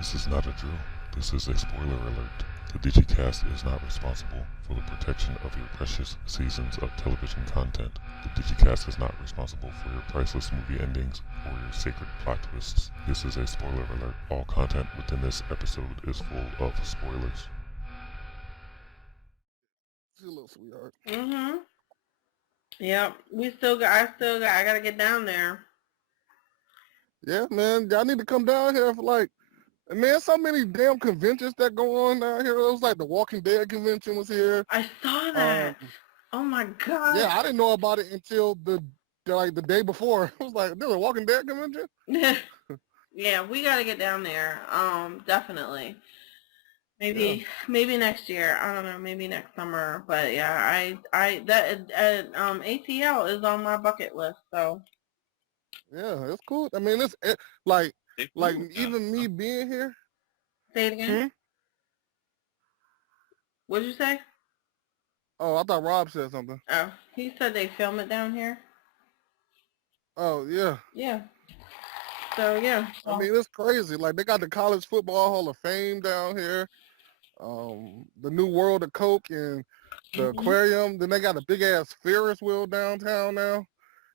This is not a drill. This is a spoiler alert. The DigiKast is not responsible for the protection of your precious seasons of television content. The DigiKast is not responsible for your priceless movie endings or your sacred plot twists. This is a spoiler alert. All content within this episode is full of spoilers. You little sweetheart. Mm-hmm. Yep. I gotta get down there. Yeah, man. Y'all need to come down here for man, so many damn conventions that go on down here. It was like the Walking Dead convention was here. I saw that. Oh my god. Yeah, I didn't know about it until the day before. I was like, there's a Walking Dead convention? Yeah, we gotta get down there. Definitely. Maybe next year. I don't know. Maybe next summer. But yeah, ATL is on my bucket list. So. Yeah, it's cool. I mean, even me being here. Say it again. What'd you say? Oh, I thought Rob said something. Oh, he said they film it down here. Oh, yeah. Yeah. So, yeah. I mean, it's crazy. Like, they got the College Football Hall of Fame down here. The New World of Coke and the aquarium. Then they got a big-ass Ferris wheel downtown now.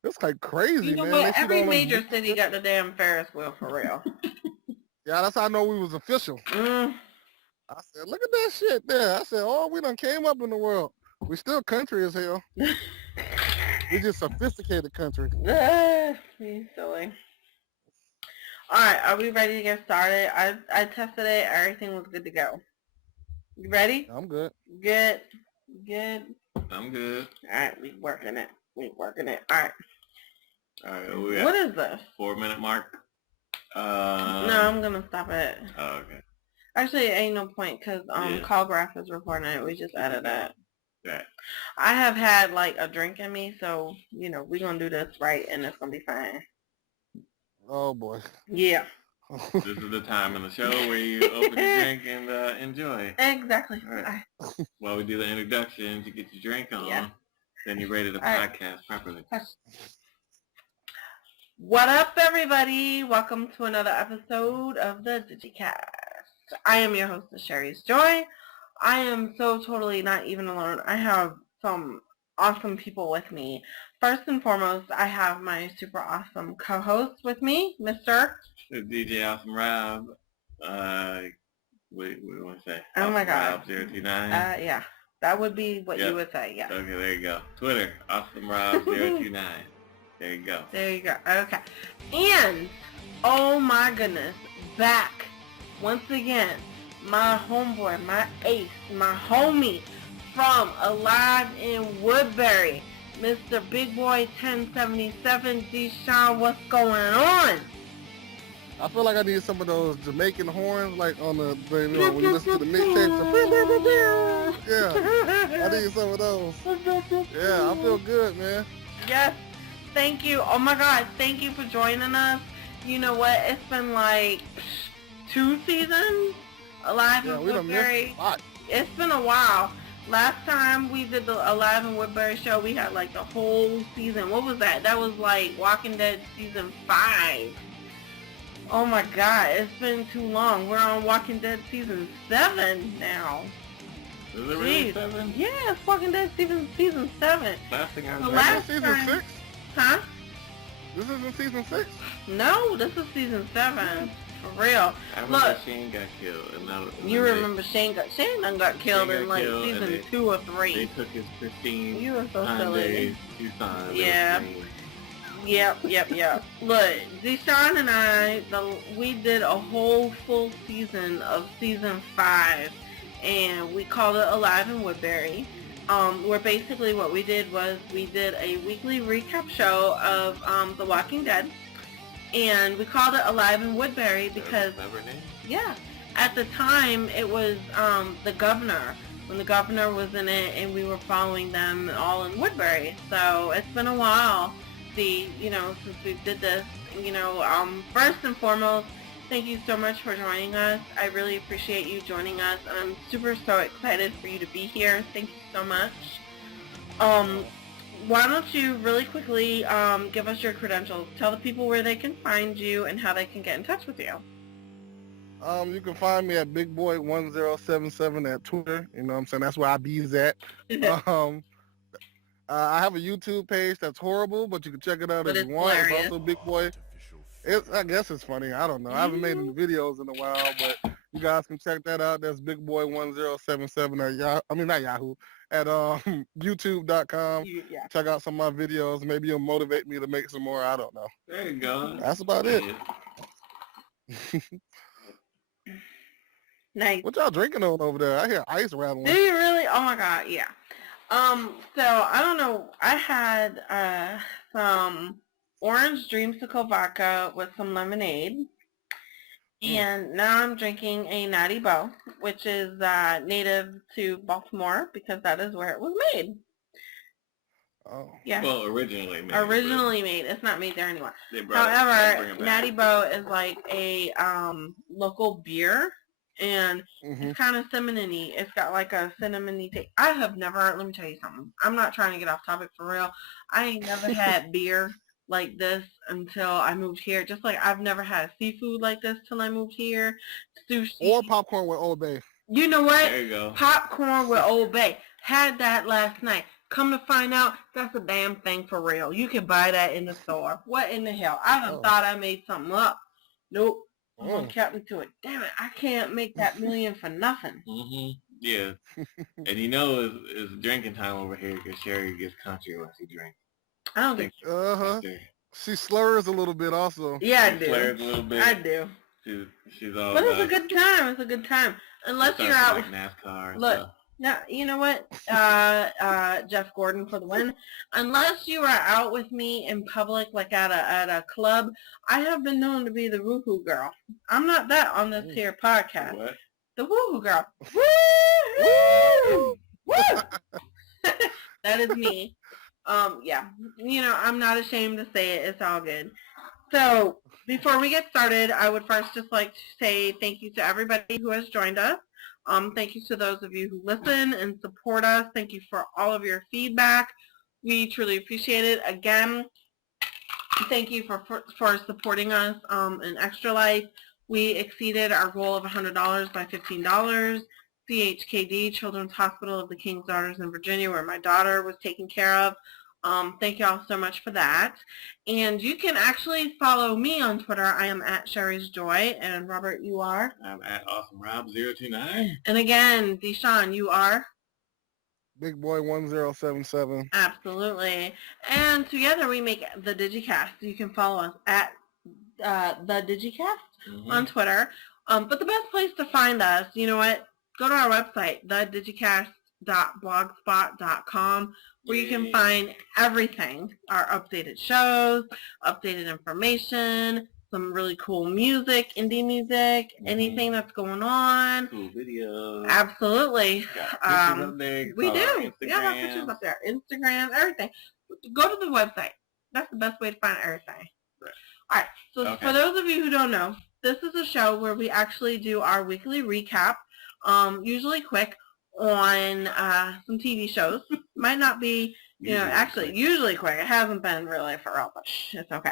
It's like crazy, you know man. What? Every major city got the damn Ferris wheel, for real. Yeah, that's how I know we was official. I said, look at that shit there. I said, oh, we done came up in the world. We still country as hell. We just sophisticated country. He's silly. All right, are we ready to get started? I tested it. Everything was good to go. You ready? I'm good. Good. I'm good. All right, we working it. All right. All right. What is this? 4-minute mark. No, I'm gonna stop it. Oh, okay. Actually, ain't no point because Callgraph is recording it. We just added that. Right. I have had like a drink in me, so we're gonna do this right, and it's gonna be fine. Oh boy. Yeah. This is the time in the show where you open your drink and enjoy. Exactly. Right. While we do the introductions, you get your drink on. Yeah. Then you're ready to podcast properly. What up, everybody? Welcome to another episode of the DigiKast. I am your hostess, Sherry's Joy. I am so totally not even alone. I have some awesome people with me. First and foremost, I have my super awesome co-host with me, Mr. DJ Awesome Rob. What do you want to say? Oh my God. Rob 029. Yeah. That would be what you would say, yeah. Okay, there you go. Twitter, Awesome Rob 029. There you go. Okay. And, oh my goodness, back once again, my homeboy, my ace, my homie from Alive in Woodbury, Mr. Big Boy 1077, DeShawn, what's going on? I feel like I need some of those Jamaican horns, like on when you listen to the mixtape. Yeah, I need some of those. Yeah, I feel good, man. Yes, thank you. Oh my God, thank you for joining us. You know what? It's been like 2 seasons Alive in Woodbury. It's been a while. Last time we did the Alive in Woodbury show, we had like the whole season. What was that? That was like Walking Dead season 5. Oh my God, it's been too long. We're on Walking Dead season 7 now. Is it really 7? Yeah, it's Walking Dead season 7. Last thing I was season 6? Huh? This isn't season 6? No, this is season 7. For real. I remember Shane got killed. You remember Shane done got killed in like season 2 or 3. They took his 15 You were so silly. Yeah. Yep. Look, DeShawn and I, we did a whole full season of season 5, and we called it Alive in Woodbury. Where basically what we did was we did a weekly recap show of The Walking Dead, and we called it Alive in Woodbury because, at the time it was the governor, when the governor was in it, and we were following them all in Woodbury. So it's been a while. Since we did this, first and foremost, thank you so much for joining us. I really appreciate you joining us. I'm so excited for you to be here. Thank you so much. Why don't you really quickly give us your credentials. Tell the people where they can find you and how they can get in touch with you. You can find me at BigBoy1077 at Twitter. You know what I'm saying? That's where I bees at. Um, I have a YouTube page that's horrible, but you can check it out But if you it's want. It's hilarious. also Big Boy. I guess it's funny. I don't know. I haven't made any videos in a while, but you guys can check that out. That's BigBoy1077 at Yahoo. I mean, not Yahoo. At YouTube.com. Yeah. Check out some of my videos. Maybe you'll motivate me to make some more. I don't know. There you go. That's about it. Nice. What y'all drinking on over there? I hear ice rattling. Do you really? Oh my god, yeah. So I don't know. I had some orange dreamsicle vodka with some lemonade. And now I'm drinking a Natty Boh, which is native to Baltimore because that is where it was made. Oh. Yeah. Well, originally made. Originally made. It's not made there anymore. Bring However, it back. Natty Boh is like a local beer, and it's kind of cinnamony. It's got like a cinnamony taste. I have never, let me tell you something. I'm not trying to get off topic for real. I ain't never had beer like this until I moved here. Just like I've never had seafood like this till I moved here. Sushi. Or popcorn with Old Bay. You know what? There you go. Popcorn with Old Bay. Had that last night. Come to find out, that's a damn thing for real. You can buy that in the store. What in the hell? I done thought I made something up. Nope. Someone kept me to it. Damn it, I can't make that million for nothing. Yeah. And you know it's drinking time over here because Sherry gets country when she drinks. I don't think She slurs a little bit also. Yeah, I She do. slurs a little bit. I do. She's all But it's a good time. It's a good time. Unless you're out like NASCAR and look, stuff. now, you know what? Jeff Gordon for the win. Unless you are out with me in public, like at a club, I have been known to be the woohoo girl. I'm not that on this here podcast. What? The woohoo girl. Woo! Woo! That is me. Yeah. You know, I'm not ashamed to say it. It's all good. So, before we get started, I would first just like to say thank you to everybody who has joined us. Thank you to those of you who listen and support us. Thank you for all of your feedback. We truly appreciate it. Again, thank you for supporting us in Extra Life. We exceeded our goal of $100 by $15. CHKD, Children's Hospital of the King's Daughters in Virginia, where my daughter was taken care of. Thank you all so much for that. And you can actually follow me on Twitter. I am at Sherry's Joy. And Robert, you are? I'm at AwesomeRob029. And again, DeShawn, you are? Big Boy 1077. Absolutely. And together we make the DigiKast. You can follow us at the DigiKast on Twitter. But the best place to find us, you know what? Go to our website, thedigicast.blogspot.com, where you can find everything. Our updated shows, updated information, some really cool music, indie music, anything that's going on. Cool videos. Absolutely. Up there. We do. Instagram. Yeah, have pictures up there. Instagram, everything. Go to the website. That's the best way to find everything. Right. All right. So for those of you who don't know, this is a show where we actually do our weekly recap, usually quick, on some TV shows. Might not be, usually quick. It hasn't been really for real, but it's okay.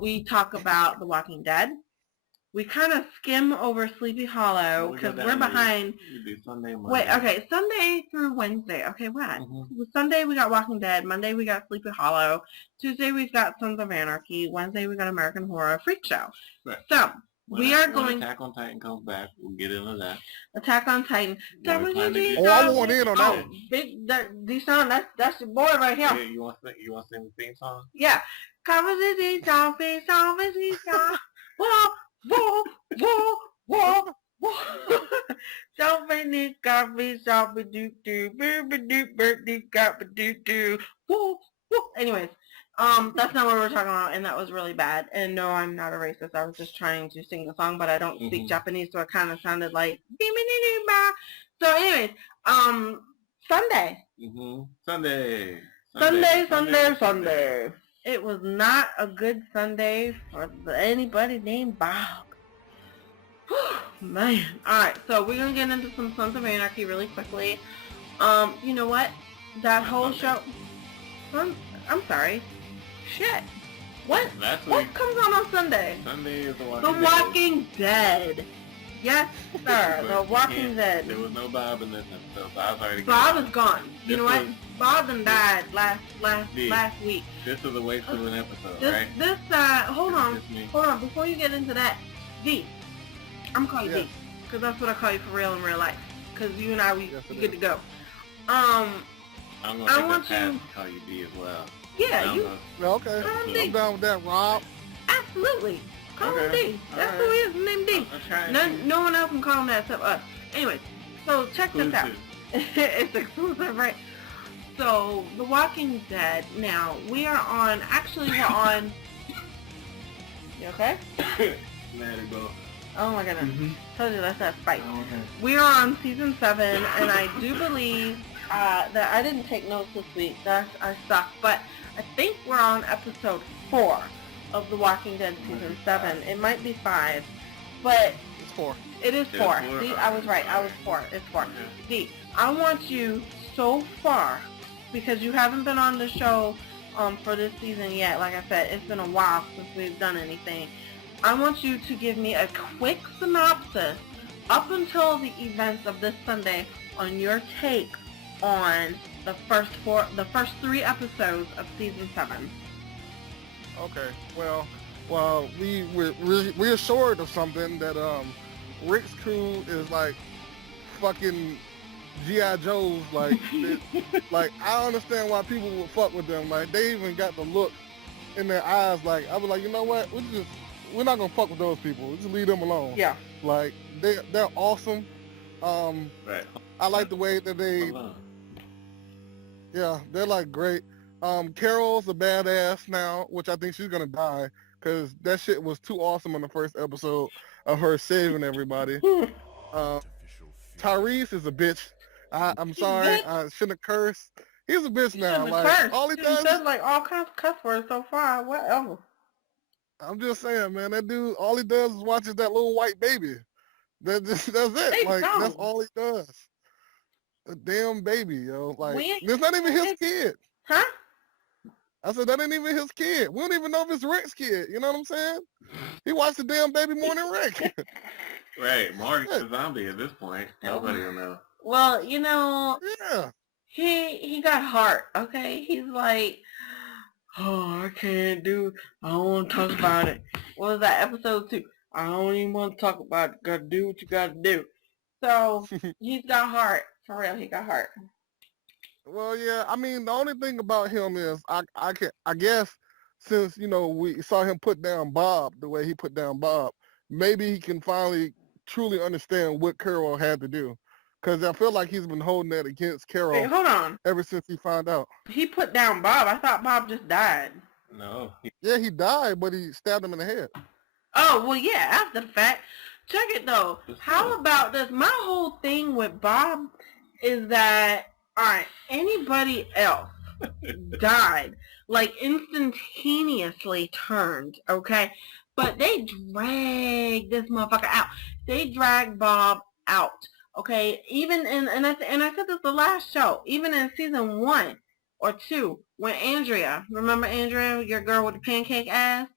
We talk about The Walking Dead. We kind of skim over Sleepy Hollow because we're behind. We do Sunday, Monday. Wait, okay, Sunday through Wednesday. Okay, what? Sunday we got Walking Dead. Monday we got Sleepy Hollow. Tuesday we've got Sons of Anarchy. Wednesday we got American Horror Freak Show. Right. So when Attack on Titan comes back, we'll get into that. Attack on Titan. I want in on that one. Big DeShawn, that's your boy right here. Yeah, you want to sing the theme song? Yeah. Whoa, whoa, whoa, whoa, whoa. Somebody got me, somebody do, do, whoa, whoa. Anyways, that's not what we're talking about, and that was really bad. And no, I'm not a racist. I was just trying to sing the song, but I don't speak Japanese, so it kind of sounded like. So, anyways, Sunday. Sunday. It was not a good Sunday for anybody named Bob. Man. Alright, so we're going to get into some Sons of Anarchy really quickly. You know what? That whole show... I'm sorry. Shit. What comes on Sunday? Sunday is The Walking Dead. Yes, sir. But The you Walking can't- Dead. There was no Bob in this episode. Bob's already Bob gone. is gone. You know what? Bob done died last week. This is a way to an episode, This right? hold on. Just me. Hold on, before you get into that, D, I'm calling you Yes. D, because that's what I call you for real in real life. Because you and I, we Yes, it good to is. go. I'm gonna I take want that path you- to call you D as well. Yeah, you, Yeah, okay. D. I'm down with that, Rob. absolutely. Call him Okay. D. That's Alright. who he is, named D. I'm trying No one else can call him that except us. Anyway, so check this out. It's exclusive, right? So, The Walking Dead, now, we're on, you okay? Mad at both. Oh my goodness. Told you that's that fight. Oh, okay. We are on season 7, and I do believe that I didn't take notes this week. I suck. But I think we're on episode 4 of The Walking Dead season 7. It might be 5, but It's 4. it is It's 4. 4? See, I was right. I was 4. It's 4. Okay. D, I want you so far, because you haven't been on the show for this season yet. Like I said, it's been a while since we've done anything. I want you to give me a quick synopsis up until the events of this Sunday on your take on the first 3 episodes of season 7. Okay. Well, we're reassured of something that Rick's crew is like fucking G.I. Joes. Like, like I understand why people would fuck with them. Like they even got the look in their eyes. Like I was like, you know what? We're not gonna fuck with those people. Just leave them alone. Yeah. Like they're awesome. Right. I like the way that they. Hold on. Yeah, they're like great. Carol's a badass now, which I think she's gonna die because that shit was too awesome in the first episode of her saving everybody. Tyrese is a bitch. I'm sorry, I shouldn't have cursed. He's a bitch now. Like all he does, says like all kinds of cuss words so far. Whatever. I'm just saying, man, that dude, all he does is watches that little white baby. That's it. They Like don't. that's all he does. A damn baby, yo. Like We- it's not even his kid. Huh? I said, that ain't even his kid. We don't even know if it's Rick's kid. You know what I'm saying? He watched the damn baby more than Rick. Right. Marty's a zombie at this point. Nobody will know. Well, you know, Yeah. he got heart, okay? He's like, oh, I can't do, I don't want to talk about it. What was that, episode 2? I don't even want to talk about it. Gotta do what you gotta do. So, he's got heart. For real, he got heart. Well, yeah. I mean, the only thing about him is I guess since, you know, we saw him put down Bob the way he put down Bob, maybe he can finally truly understand what Carol had to do. Because I feel like he's been holding that against Carol Wait, hold on. ever since he found out. He put down Bob. I thought Bob just died. No. Yeah, he died, but he stabbed him in the head. Oh, well, yeah, after the fact. Check it, though. How about this? My whole thing with Bob is that, all right, anybody else died, like instantaneously turned, okay? But they dragged this motherfucker out. They dragged Bob out, okay? Even in, and I said this the last show, even in season 1 or 2, when Andrea, remember Andrea, your girl with the pancake ass?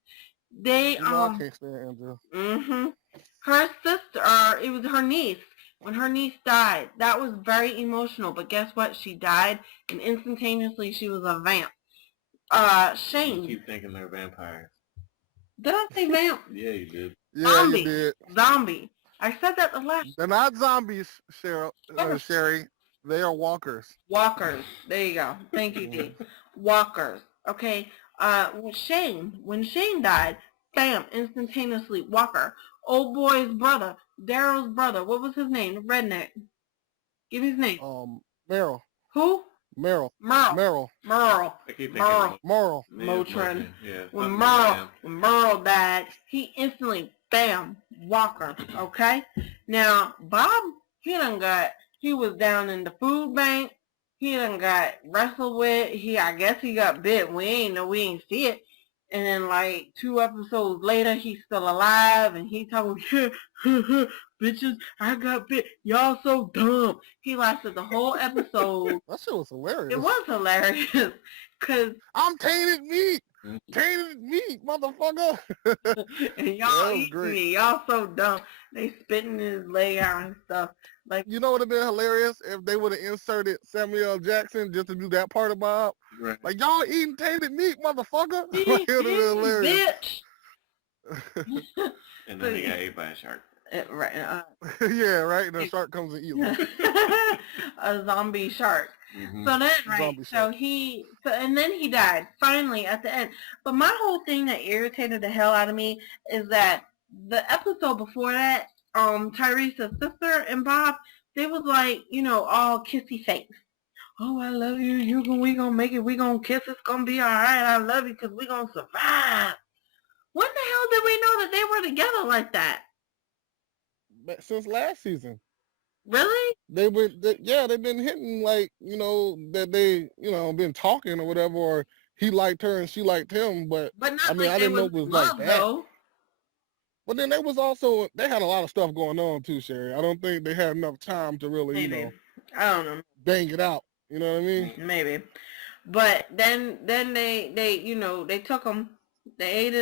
They, You know, I can't stand Andrew. her sister, it was her niece. When her niece died, that was very emotional. But guess what? She died, and instantaneously she was a vamp. You Shane. keep thinking they're vampires. Did I say vamp? Yeah, you did. Yeah, Zombie. you did. Zombie. I said that the last. They're not zombies, Sherry. They are walkers. Walkers. There you go. Thank you, D. Walkers. Okay. When Shane died, bam, instantaneously, Walker. Old boy's brother, Daryl's brother. What was his name? The redneck. Give me his name. Meryl. Who? Meryl. Merle. Meryl. I keep thinking Merle. Moral. Motrin. Yeah. When something like Merle died, he instantly, bam, Walker, okay? Now, Bob, he was down in the food bank. He done got wrestled with. I guess he got bit. We ain't see it. And then, like, 2 episodes later, he's still alive, and he talking, bitches, I got bit. Y'all so dumb. He lasted the whole episode. That shit was hilarious. It was hilarious, because I'm tainted meat. Tainted meat, motherfucker. And That y'all was eating great. it. Y'all so dumb. They spitting his leg out and stuff. Like, You know what would have been hilarious if they would have inserted Samuel L. Jackson just to do that part of Bob. Right. Like, y'all eating tainted meat, motherfucker. Like, it would have been hilarious. bitch. And then they got ate by a shark. Right. Yeah, right. And the shark comes and eats them. A zombie shark. Mhm. So then, right, Zombie so shark. and then he died, finally, at the end. But my whole thing that irritated the hell out of me is that the episode before that, Tyrese's sister and Bob, they was like, all kissy face. Oh, I love you. We gonna make it. We gonna kiss. It's gonna be all right. I love you because we gonna survive. When the hell did we know that they were together like that? But since last season. Really? They've been hitting like, that they, been talking or whatever, or he liked her and she liked him, but not I mean, like I they didn't know was it was love, like that. though. But then they had a lot of stuff going on too, Sherry. I don't think they had enough time to really, Maybe. I don't know. bang it out. You know what I mean? Maybe. But then they took him. They ate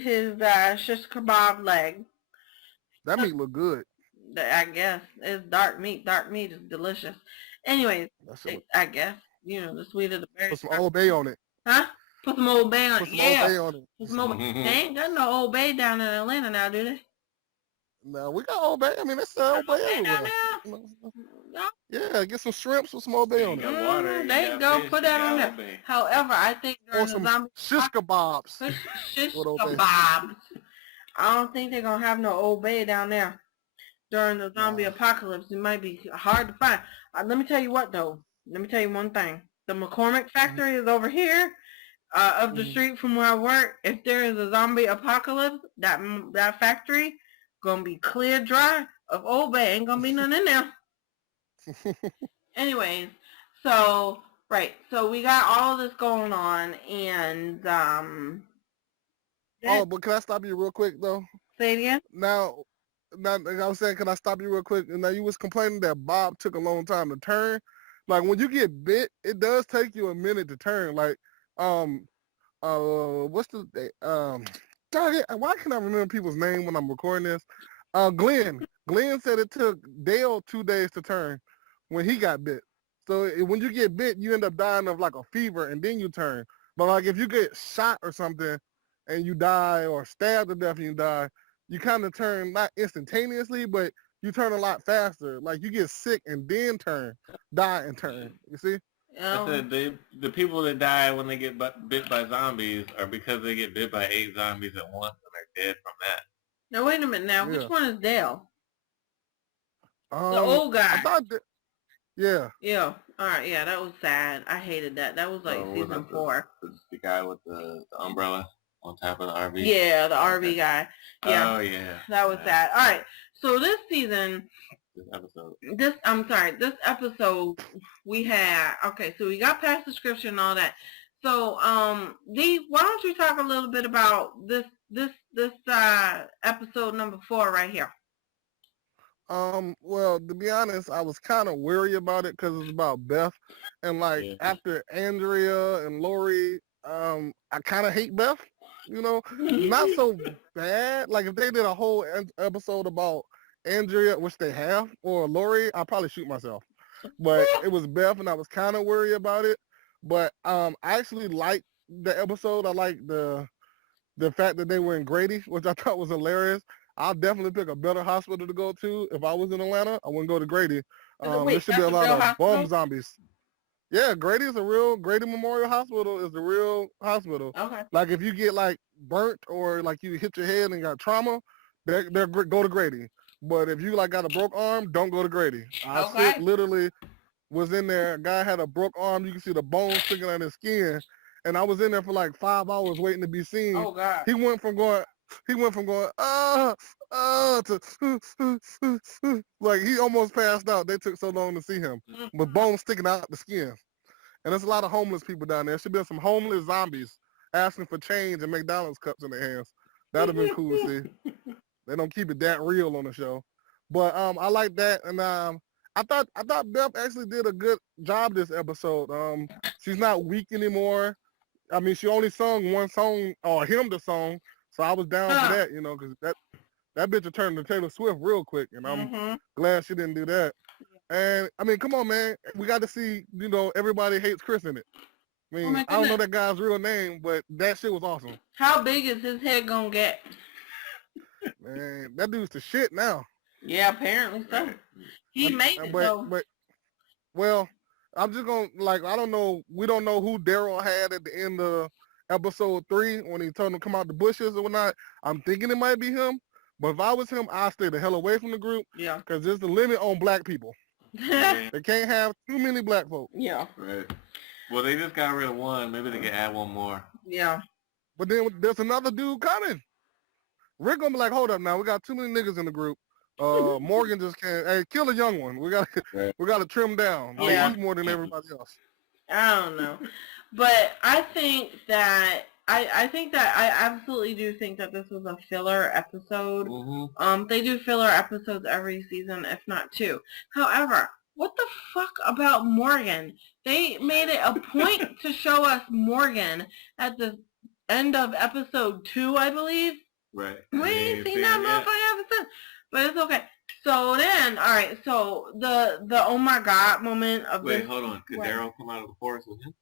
his shish kebab leg. That meat look good. I guess it's dark meat. Dark meat is delicious. Anyways, I guess the sweeter the berry. Put some Old Bay on it. Huh? Put some Old Bay on it. Put some Yeah. Old Bay on it. Put some Old Bay. They ain't got no Old Bay down in Atlanta now, do they? No, we got Old Bay. I mean, it's Old Bay down everywhere. there? Yeah, get some shrimps with some Old Bay on it. You got water, There you go. fish, Put that on there. Bay. However, I think Or during the some zombie shish kebabs. shish with Old Bay. kebabs, I don't think they're gonna have no Old Bay down there during the zombie apocalypse. It might be hard to find. Let me tell you what, though. Let me tell you one thing. The McCormick factory is over here, up the street from where I work. If there is a zombie apocalypse, that factory gonna be clear dry of Old Bay. Ain't gonna be none in there. Anyways, so we got all this going on, and but can I stop you real quick though? say it again. Now, I was saying, can I stop you real quick? Now, you was complaining that Bob took a long time to turn. Like, when you get bit, it does take you a minute to turn. Like, what's the, dang it, why can't I remember people's name when I'm recording this? Glenn. Glenn said it took Dale 2 days to turn when he got bit. So when you get bit, you end up dying of like a fever and then you turn. But like if you get shot or something and you die, or stabbed to death and you die, you kind of turn not instantaneously, but you turn a lot faster. Like you get sick and then die and turn. You see? I said the people that die when they get bit by zombies are because they get bit by 8 zombies at once and they're dead from that. Now wait a minute. Now which one is Dale? The Um, old guy. I thought that, yeah. Yeah. All right. Yeah, that was sad. I hated that. That was like season 4. The guy with the umbrella on top of the RV. Yeah, the RV guy. Yeah. Oh yeah. That was sad. All right. So this season, This episode we had, okay, so we got past description and all that. So, Dee, why don't you talk a little bit about this episode number 4 right here? Well, to be honest, I was kind of worried about it because it's about Beth, and like after Andrea and Lori, I kind of hate Beth. Not so bad. Like if they did a whole episode about Andrea, which they have, or Lori, I'd probably shoot myself. But it was Beth, and I was kind of worried about it. But I actually liked the episode. I liked the fact that they were in Grady, which I thought was hilarious. I'll definitely pick a better hospital to go to if I was in Atlanta. I wouldn't go to Grady. There should be a lot of bomb zombies. Yeah, Grady Memorial Hospital is the real hospital. Okay. Like if you get like burnt or like you hit your head and got trauma, they're go to Grady. But if you like got a broke arm, don't go to Grady. I literally was in there. A guy had a broke arm. You can see the bones sticking out his skin. And I was in there for like 5 hours waiting to be seen. Oh God. He went from going to like he almost passed out. They took so long to see him with bones sticking out the skin. And there's a lot of homeless people down there. Should be some homeless zombies asking for change and McDonald's cups in their hands. That'd have been cool to see. They don't keep it that real on the show. But I like that, and I thought Beth actually did a good job this episode. She's not weak anymore. I mean, she only sung one song or hymned the song, so I was down for that, you know, because that bitch will turn to Taylor Swift real quick, and I'm glad she didn't do that. And I mean, come on, man, we got to see, you know, Everybody Hates Chris in it. I mean, I don't know that guy's real name, but that shit was awesome. How big is his head gonna get? Man, that dude's the shit now. Yeah, apparently so. He made it though. But well, I'm just gonna I don't know. We don't know who Daryl had at the end of episode 3 when he told him to come out the bushes or whatnot. I'm thinking it might be him. But if I was him, I'd stay the hell away from the group. Yeah. Because there's a limit on black people. They can't have too many black folk. Yeah. Right. Well, they just got rid of one. Maybe they can add one more. Yeah. But then there's another dude coming. We're gonna be like, hold up now. We got too many niggas in the group. Morgan just can't. Hey, kill a young one. We gotta trim down. Yeah. He's more than everybody else. I don't know, but I think that I absolutely do think that this was a filler episode. Mm-hmm. They do filler episodes every season, if not 2. However, what the fuck about Morgan? They made it a point to show us Morgan at the end of episode 2, I believe. Right. We ain't seen that motherfucker ever since. But it's okay. So then, all right. So the oh my god moment of Wait, this. hold on. Could Daryl come out of the forest with him?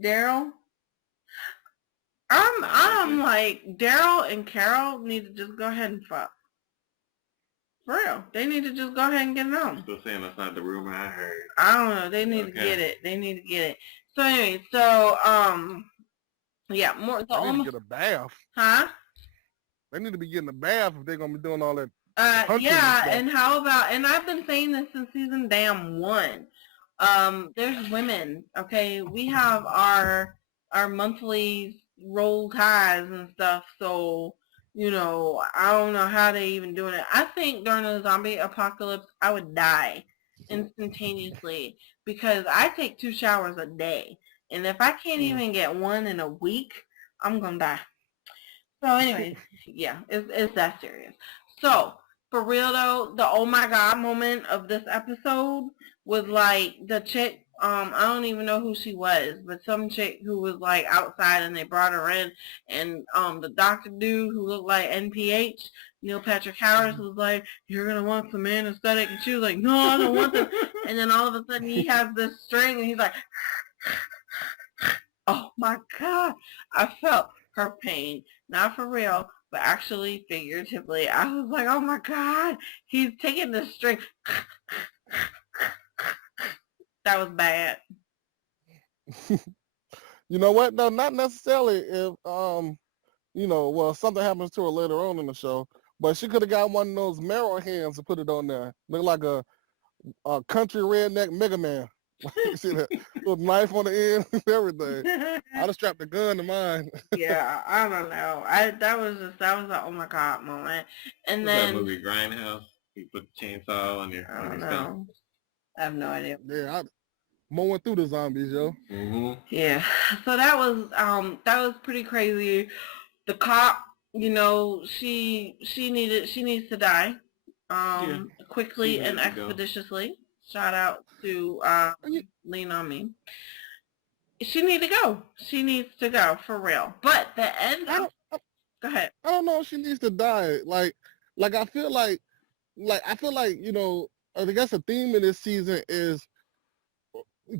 Daryl? I'm like, Daryl and Carol need to just go ahead and fuck. For real. They need to just go ahead and get it on. I'm still saying that's not the rumor I heard. I don't know. They need to get it. They need to get it. So anyway, so yeah, more the They need to get a bath. Huh? They need to be getting a bath if they're gonna be doing all that. Yeah, and how about, and I've been saying this since season damn 1. There's women, okay? We have our monthly roll ties and stuff, so, you know, I don't know how they even doing it. I think during a zombie apocalypse, I would die instantaneously because I take 2 showers a day. And if I can't even get one in a week, I'm gonna die. So anyway, yeah, it's that serious. So, for real though, the oh my god moment of this episode was like the chick, I don't even know who she was, but some chick who was like outside and they brought her in, and the doctor dude who looked like NPH, Neil Patrick Harris, was like, you're gonna want some anesthetic, and she was like, no, I don't want this. And then all of a sudden he has this string and he's like, oh my god, I felt her pain, not for real, but actually figuratively. I was like, oh my god, he's taking the string. That was bad. You know what? No, not necessarily if you know, well, something happens to her later on in the show, but she could have got one of those marrow hands to put it on there. Look like a country redneck Mega Man. You see that little knife on the end and everything. I'd have strapped a gun to mine. Yeah, I don't know. That was a oh my god moment. And then that movie Grindhouse, you put the chainsaw on your. I don't know. I have no idea. Yeah, mowing through the zombies, yo. Mm-hmm. Yeah. So that was pretty crazy. The cop, you know, she needs to die. Quickly and expeditiously. Shout out to Lean On Me. She needs to go. She needs to go for real. But the end. Go ahead. I don't know if she needs to die. Like I feel like you know. I guess the theme of this season is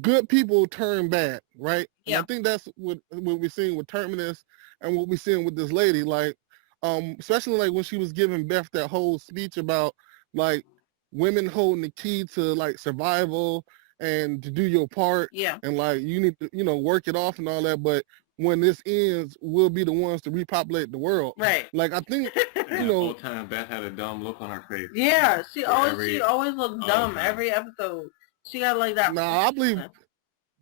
good people turn bad, right? Yeah. And I think that's what we're seeing with Terminus and what we're seeing with this lady. Like, especially like when she was giving Beth that whole speech about like women holding the key to like survival and to do your part. Yeah. And like you need to, you know, work it off and all that. But when this ends, we'll be the ones to repopulate the world. Right. Like I think The you know. whole time Beth had a dumb look on her face. Yeah, she always looked dumb time. every episode. She got like that. Nah, I believe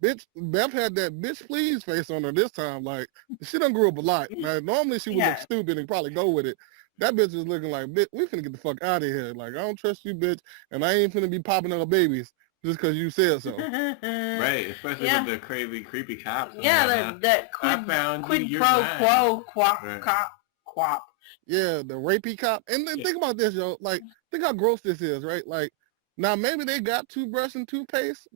Beth had that bitch please face on her this time. Like she done grew up a lot. Now, normally she would look stupid and probably go with it. That bitch is looking like, bitch, we finna get the fuck out of here. Like I don't trust you, bitch, and I ain't finna be popping out babies just because you said so. Right, especially with the crazy, creepy cops. Yeah, that quid pro quo quap. Yeah, the rapey cop. And then think about this, yo. Like, think how gross this is, right? Like, now maybe they got toothbrush and toothpaste,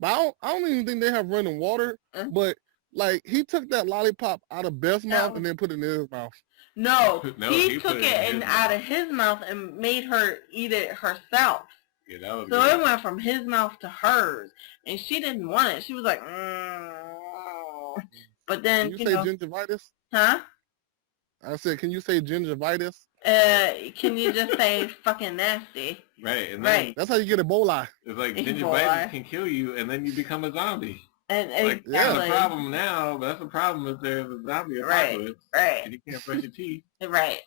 but I don't even think they have running water. But Like he took that lollipop out of Beth's mouth No. and then put it in his mouth. No, No, he he took put it it in and his out mouth. of his mouth and made her eat it herself. Yeah, that was So good. it went from his mouth to hers, and she didn't want it. She was like, mm. But Can then, you you say know, gingivitis? huh? I said, can you say gingivitis? Can you just say fucking nasty? Right, and then Right. That's how you get Ebola. it's like Ebola. gingivitis can kill you, and then you become a zombie. And Like, Yeah. that's exactly. the problem now, but that's the problem if there's a zombie Right, apocalypse, right. and you can't brush your teeth. Right.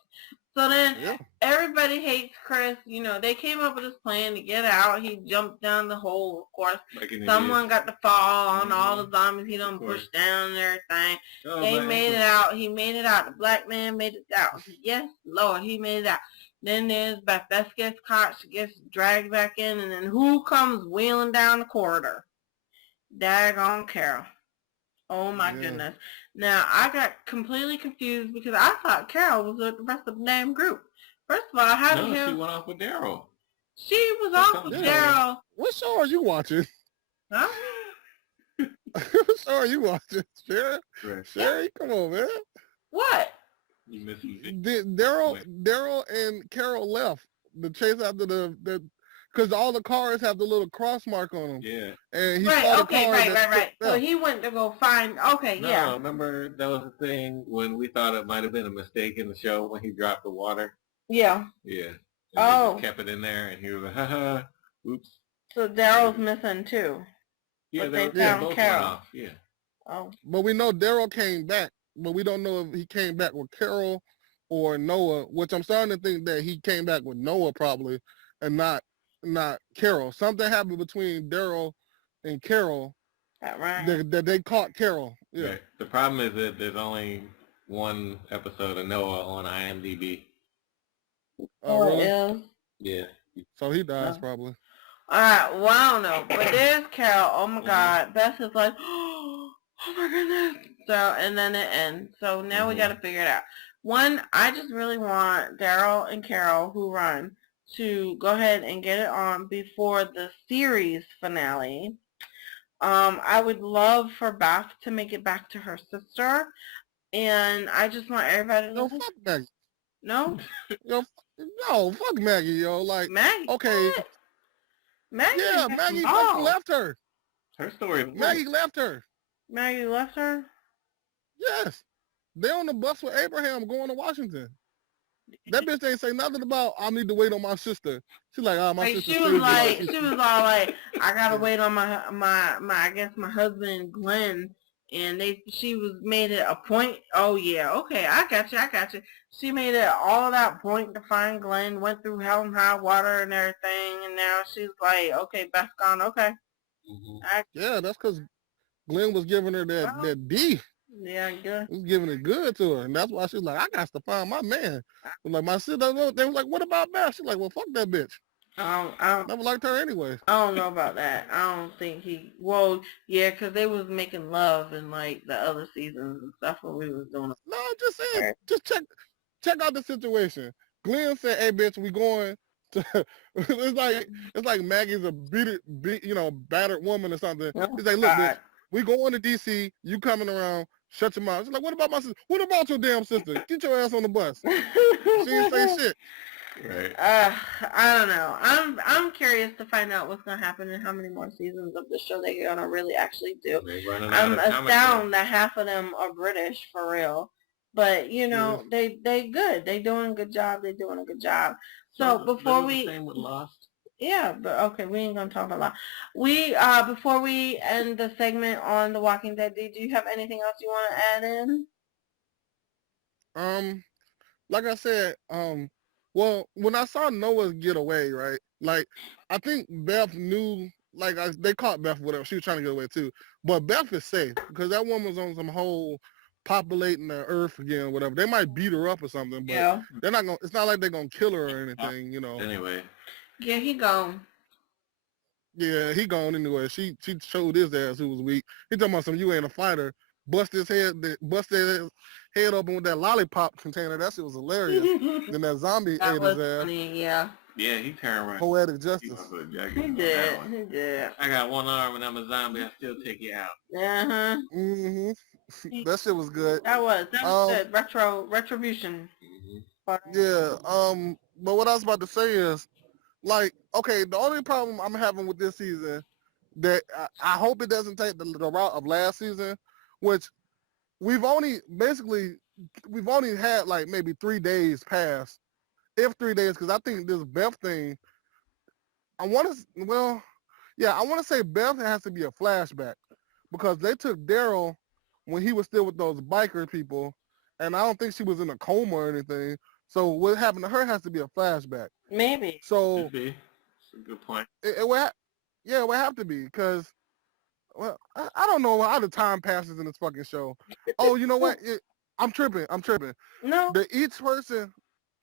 So then Yeah. everybody hates Chris. You know, they came up with this plan to get out. He jumped down the hole, of course. Like an Someone got to fall on all the zombies he done Of course. pushed down and everything. idiot. They Oh, made it out. He made it out. The black man made it out. Yes, Lord, he made it out. Then there's Beth. Beth gets caught. She gets dragged back in. And then who comes wheeling down the corridor? Daggone Carol. Oh my Yeah. goodness. Now, I got completely confused because I thought Carol was with the rest of the damn group. First of all, how did No, she him... went off with Daryl. She was That's off with something. Daryl. What show are you watching? Huh? What show are you watching? Sherry? Right. Sherry? Come on, man. What? You missing it. Daryl and Carol left the chase after the because all the cars have the little cross mark on them. Yeah. And he Right, saw the okay, car right. that So left. he went to go find... Okay, No, yeah. remember that was the thing when we thought it might have been a mistake in the show when he dropped the water? Yeah. Yeah. And Oh. they just kept it in there, and he was like, haha, oops. So Daryl's missing too. Yeah, But they they found both Carol. went off. Yeah. Oh. But we know Daryl came back, but we don't know if he came back with Carol or Noah, which I'm starting to think that he came back with Noah probably and not Carol. Something happened between Daryl and Carol That right. that they caught Carol. Yeah. Right. The problem is that there's only one episode of Noah on IMDb. Oh, really? Yeah. Yeah. So he dies No. probably. Alright, well, I don't know. But there's Carol. Oh my God. Beth is like, oh my goodness. So, and then it ends. So now we got to figure it out. One, I just really want Daryl and Carol, who run, to go ahead and get it on before the series finale. I would love for Beth to make it back to her sister. And I just want everybody to Yo, listen. fuck Maggie. No? Yo, no, fuck Maggie, yo. Like, Maggie. okay. What? Maggie Yeah, got Maggie involved. fucking left her. Her story is Maggie left her. Maggie left her? Yes. They on the bus with Abraham going to Washington. That bitch ain't say nothing about I need to wait on my sister. She's like, oh, my Like, sister. she was all like, I gotta wait on my I guess my husband Glenn, and she made it a point. Oh yeah, okay, I got you. She made it all that point to find Glenn. Went through hell and high water and everything, and now she's like, okay, Beth's gone. Okay, Yeah, that's because Glenn was giving her that D. yeah, good. He was giving it good to her, and that's why she's like, I got to find my man. I'm like, my sister, they was like, what about Beth? She's like, well, fuck that bitch. I Never liked her anyway. don't know about that. I don't think well, yeah, 'cause they was making love in like the other seasons and stuff when we was doing it. No, just saying, just check out the situation. Glenn said, hey, bitch, we going to, it's like Maggie's a battered woman or something. He's like, look, bitch, we going to DC, you coming around, shut your mouth. She's like, what about my sister? What about your damn sister? Get your ass on the bus. She didn't say shit. Right. I don't know. I'm curious to find out what's gonna happen and how many more seasons of the show they're gonna really actually do. I'm astounded that half of them are British for real. But you know, they good. They doing a good job. They're doing a good job. So before we same with Lost. Yeah, but okay, we ain't gonna talk about we before we end the segment on The Walking Dead, do you have anything else you want to add in? Like I said, well, when I saw Noah get away, right? Like, I think Beth knew, like, they caught Beth, whatever. She was trying to get away too. But Beth is safe because that woman's on some whole populating the earth again, whatever. They might beat her up or something, but they're not gonna. It's not like they're gonna kill her or anything, you know. Anyway. Yeah, he gone. Yeah, he gone anyway. She showed his ass who was weak. He talking about some you ain't a fighter. Bust his head open with that lollipop container. That shit was hilarious. Then that zombie ate his ass. Funny, yeah. Yeah, he turned around. Poetic justice. He did. I got one arm and I'm a zombie. I still take you out. Uh-huh. Mm-hmm. That shit was good. That was Um, good. Retribution. Mhm. yeah. But what I was about to say is, like, okay, the only problem I'm having with this season that I hope it doesn't take the route of last season, which we've only had like maybe 3 days pass, if 3 days, because I think this Beth thing, I want to, well, yeah, I want to say Beth has to be a flashback because they took Daryl when he was still with those biker people, and I don't think she was in a coma or anything. So what happened to her has to be a flashback. Maybe. So Could be. That's a good point. it would, yeah, it would have to be because, well, I don't know how the time passes in this fucking show. Oh, you know what? I'm tripping. No. Each person,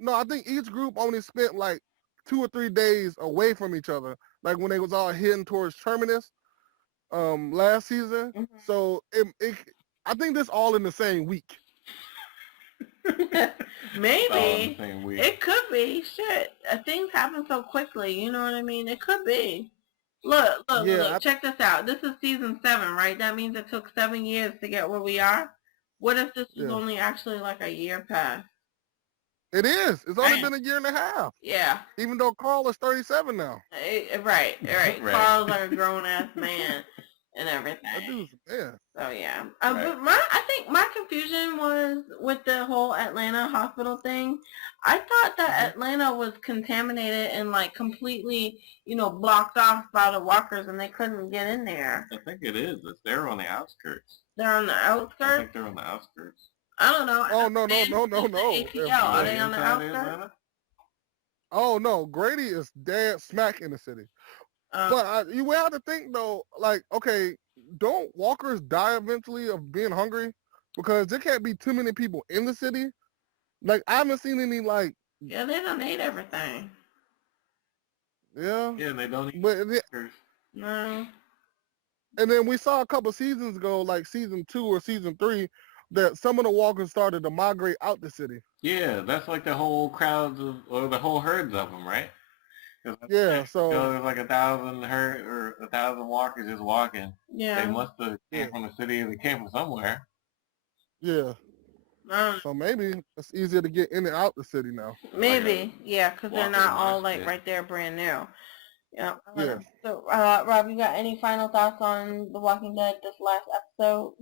no, I think each group only spent like 2 or 3 days away from each other, like when they was all heading towards Terminus, last season. Mhm. So I think this all in the same week. Maybe. Same week. It could be. Shit. Things happen so quickly. You know what I mean? It could be. Look. Check this out. This is season 7, right? That means it took 7 years to get where we are. What if this was only actually like a year past? It is. It's only Damn. been a year and a half. Yeah. Even though Carl is 37 now. Right. Right. Carl's like a grown ass man and everything. That dude's man. So yeah. Right. But I think my confusion was with the whole Atlanta hospital thing. I thought that Atlanta was contaminated and like completely, blocked off by the walkers and they couldn't get in there. I think it is. They're on the outskirts. They're on the I outskirts? think they're on the outskirts. I don't know. Oh, no. ATL, are they on the Inside outskirts? Atlanta? Oh, no. Grady is dead smack in the city. But you would have to think, though, like, okay, don't walkers die eventually of being hungry? Because there can't be too many people in the city. Like, I haven't seen any, like... Yeah, they don't eat everything. Yeah. Yeah, and they don't eat But walkers. No. and then we saw a couple seasons ago, like season 2 or season 3, that some of the walkers started to migrate out the city. Yeah, that's like the whole crowds of, or the whole herds of them, right? Yeah, so... there's like 1,000 herd or 1,000 walkers just walking. Yeah. They must have came from the city or they came from somewhere. Yeah. So maybe it's easier to get in and out the city now. Maybe, yeah, because they're Walker not all Marsh, like yeah. right there brand new. Yeah. Yeah. So, Rob, you got any final thoughts on The Walking Dead this last episode?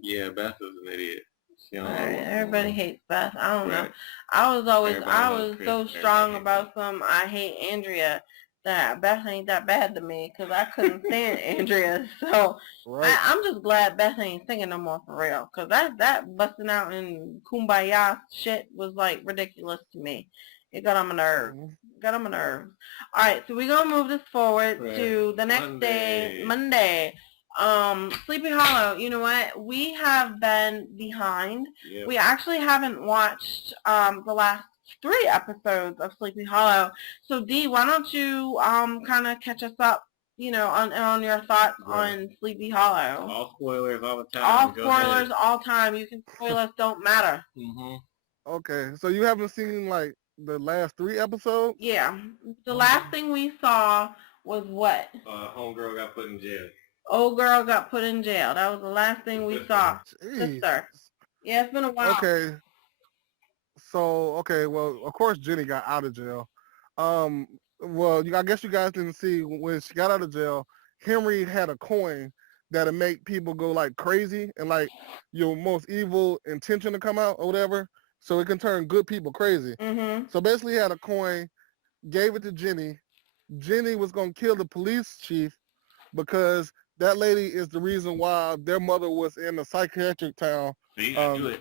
Yeah, Beth is an idiot. She don't know Alright, what's everybody going on. hates Beth. I don't know. Right. I was Everybody loves so Chris. strong Everybody about I hate Andrea that Beth ain't that bad to me because I couldn't stand Andrea. So Right. I'm just glad Beth ain't singing no more for real because that busting out in Kumbaya shit was like ridiculous to me. It got on my nerves. All right, so we're gonna move this forward to the next day, Monday. Sleepy Hollow. You know what? We have been behind. Yep. We actually haven't watched the last 3 episodes of Sleepy Hollow. So D, why don't you kind of catch us up? On your thoughts on Sleepy Hollow. All spoilers all the time. All Go spoilers ahead. all time. You can spoil us. Don't matter. Mm-hmm. Okay, so you haven't seen like the last 3 episodes? Yeah. The last thing we saw was what? Homegirl got put in jail. Old girl got put in jail. That was the last thing we saw. Jeez. Sister. Yeah, it's been a while. Okay. So, well, of course Jenny got out of jail. Well, I guess you guys didn't see when she got out of jail, Henry had a coin that'll make people go like crazy and like your most evil intention to come out or whatever. So it can turn good people crazy. Mm-hmm. So basically he had a coin, gave it to Jenny. Jenny was going to kill the police chief because that lady is the reason why their mother was in a psychiatric town. See, do it.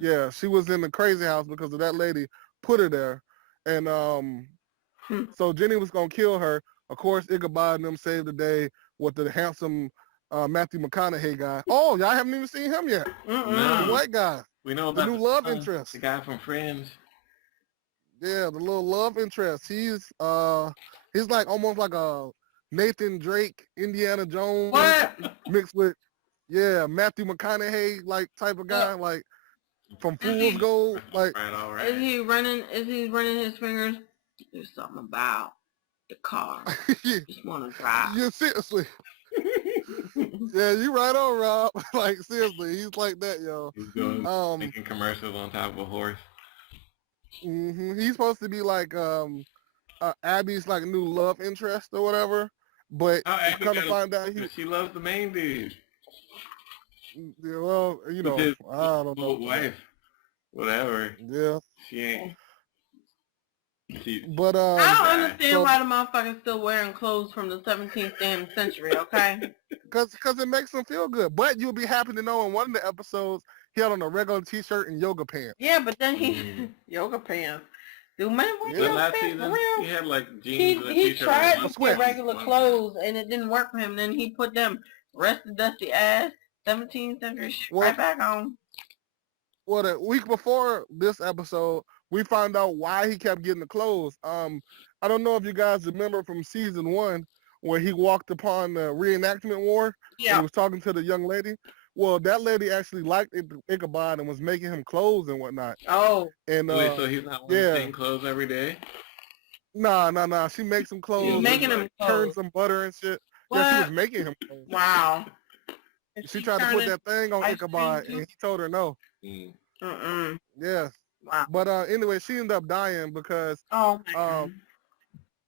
Yeah, she was in the crazy house because of that lady put her there. And so Jenny was going to kill her. Of course, Ichabod and them saved the day with the handsome Matthew McConaughey guy. Oh, y'all haven't even seen him yet. Mm-mm. The white guy. We know The about new love interest. The guy from Friends. Yeah, the little love interest. He's like almost like a Nathan Drake, Indiana Jones What? mixed with Matthew McConaughey like type of guy, like from Fool's Gold. Like Right, all right. Is he running his fingers? There's something about the car. yeah, Just want to drive. seriously. Yeah, you right on, Rob. Like seriously, he's like that, yo. He's making commercials on top of a horse. He's supposed to be like Abby's like new love interest or whatever, but it's Abby kind of find out she loves the main dude. yeah, well, you With know, his I don't know. old wife. Whatever. Yeah, She ain't. but I don't understand so, why the motherfucker's still wearing clothes from the 17th damn century, okay? cause it makes him feel good. But you'll be happy to know in one of the episodes he had on a regular t-shirt and yoga pants. Yeah, but then he yoga pants. Do man wear Yeah. yoga Last pants season, for real? he had like jeans and a He t-shirt. tried on to one get side. regular clothes and it didn't work for him. Then he put them rusted dusty ass 17th century shit right back on. Well, the week before this episode, we found out why he kept getting the clothes. I don't know if you guys remember from season 1 where he walked upon the reenactment war. And Yeah. he was talking to the young lady. Well, that lady actually liked Ichabod and was making him clothes and whatnot. Oh. And Wait, so he's not wearing the same clothes every day? Nah. She makes him clothes. She's making him turn clothes. some butter and shit. What? Yeah, she was making him clothes. Wow. She tried to put that thing on ice Ichabod, cream and he told her no. Mm-mm. Yes. Wow. But anyway, she ended up dying because Oh my God.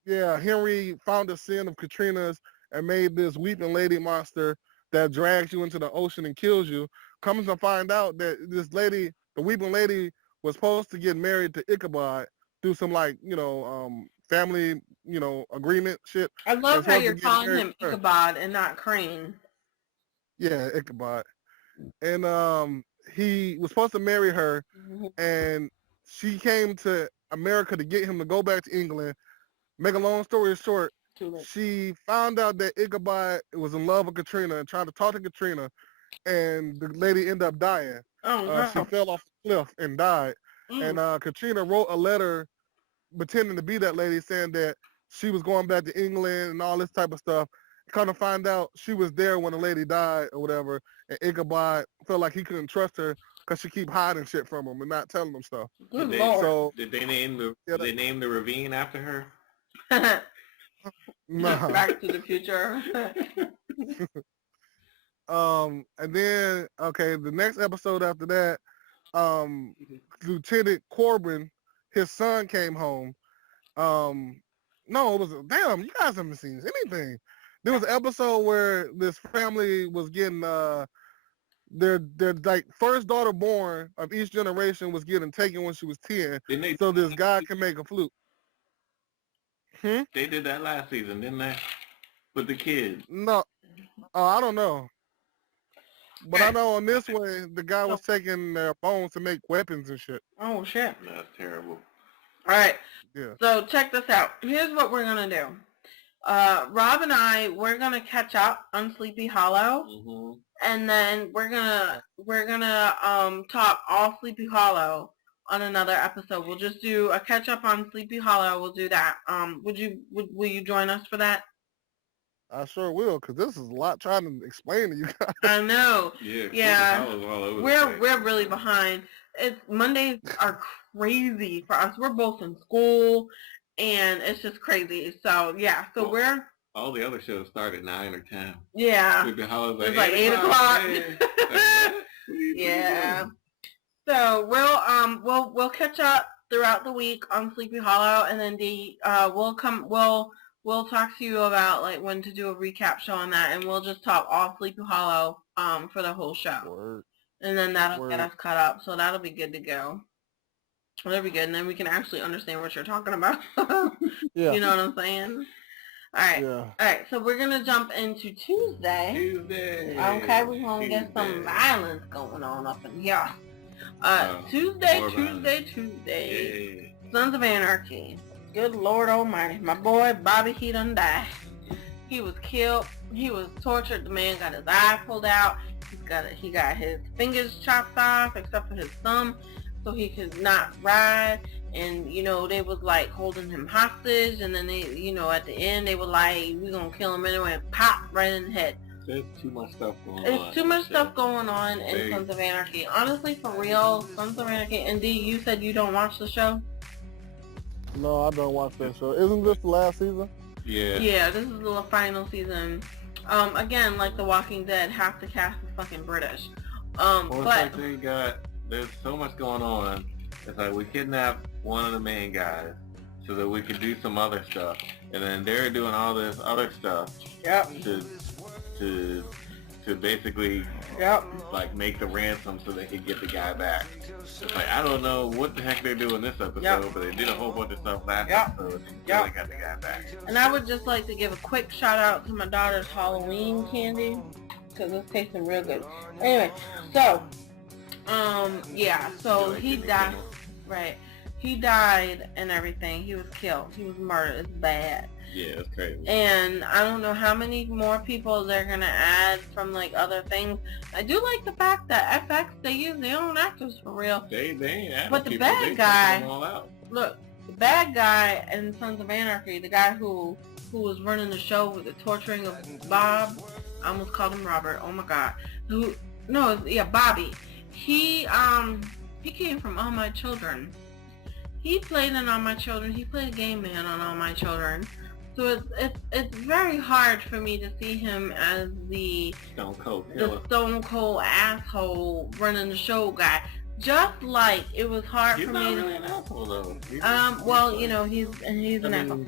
yeah, Henry found the sin of Katrina's and made this weeping lady monster that drags you into the ocean and kills you. Comes to find out that this lady, the weeping lady, was supposed to get married to Ichabod through some like, family, agreement shit. I love They're how supposed you're to get calling married him to her. Ichabod and not Crane. Yeah, Ichabod. And he was supposed to marry her, and she came to America to get him to go back to England. Make a long story short, she found out that Ichabod was in love with Katrina and tried to talk to Katrina, and the lady ended up dying. Oh, no. She fell off the cliff and died. And Katrina wrote a letter pretending to be that lady saying that she was going back to England and all this type of stuff. Kind of find out she was there when the lady died or whatever, and Ichabod felt like he couldn't trust her because she keep hiding shit from him and not telling him stuff. Good Lord. Did they name the ravine after her? Nah. Back to the Future. And then the next episode after that, Lieutenant Corbin, his son came home. No, it was damn. You guys haven't seen anything. There was an episode where this family was getting their like first daughter born of each generation was getting taken when she was 10. So this guy can make a flute. They did that last season, didn't they? With the kids. No, I don't know. But I know on this one, the guy was taking their bones to make weapons and shit. Oh, shit. That's terrible. All right. Yeah. So check this out. Here's what we're going to do. Rob and we're going to catch up on Sleepy Hollow. Mm-hmm. And then we're gonna talk all Sleepy Hollow on another episode. We'll just do a catch up on Sleepy Hollow. We'll do that. Will you join us for that? I sure will, because this is a lot trying to explain to you guys. I know. Yeah. We're really behind. Mondays are crazy for us. We're both in school, and it's just crazy. So yeah. So we're. All the other shows start at 9 or 10. Yeah. Sleepy Hollow's It's like 8 o'clock. Yeah. So we'll catch up throughout the week on Sleepy Hollow, and then we'll talk to you about like when to do a recap show on that, and we'll just talk all Sleepy Hollow for the whole show. Word. And then that'll get us caught up, so that'll be good to go. That'll be good, and then we can actually understand what you're talking about. Yeah. You know what I'm saying? All right. Yeah. All right. So we're gonna jump into Tuesday. Okay, we're gonna get some violence going on up in here. Tuesday. Yeah. Sons of Anarchy. Good Lord Almighty, my boy Bobby, he done died. He was killed. He was tortured. The man got his eye pulled out. He got his fingers chopped off, except for his thumb, so he could not ride. And, they was like holding him hostage, and then they, at the end they were like, we're gonna kill him anyway, and pop right in the head. There's too much stuff going on. There's too much stuff going on in Sons of Anarchy. Honestly, for real, Sons of Anarchy. And D, you said you don't watch the show? No, I don't watch that show. Isn't this the last season? Yeah. Yeah, this is the final season. Again, like The Walking Dead, half the cast is fucking British. Well, it's But like there's so much going on. It's like we kidnapped one of the main guys so that we could do some other stuff, and then they're doing all this other stuff yep, to basically yep. like make the ransom so they can get the guy back. It's like I don't know what the heck they're doing this episode, Yep. but they did a whole bunch of stuff last Yep. episode and Yep. really got the guy back. And I would just like to give a quick shout out to my daughter's Halloween candy, because it's tasting real good. Anyway, so, yeah, so Like he Jimmy died, Kimmel. right, he died and everything. He was killed. He was murdered. It's bad. Yeah, it's crazy. And I don't know how many more people they're going to add from, like, other things. I do like the fact that FX, they use their own actors for real. They ain't adding But the people, bad they guy- taking them all out. Look, the bad guy in Sons of Anarchy, the guy who was running the show with the torturing of Bob, I almost called him Robert, oh my god. Bobby. He came from All My Children. He played in All My Children. He played a gay man on All My Children. So it's very hard for me to see him as the Stone Cold the Killer. stone cold asshole running the show guy. Just like it was hard He's for not me really an asshole though. He's well, you know, he's an asshole.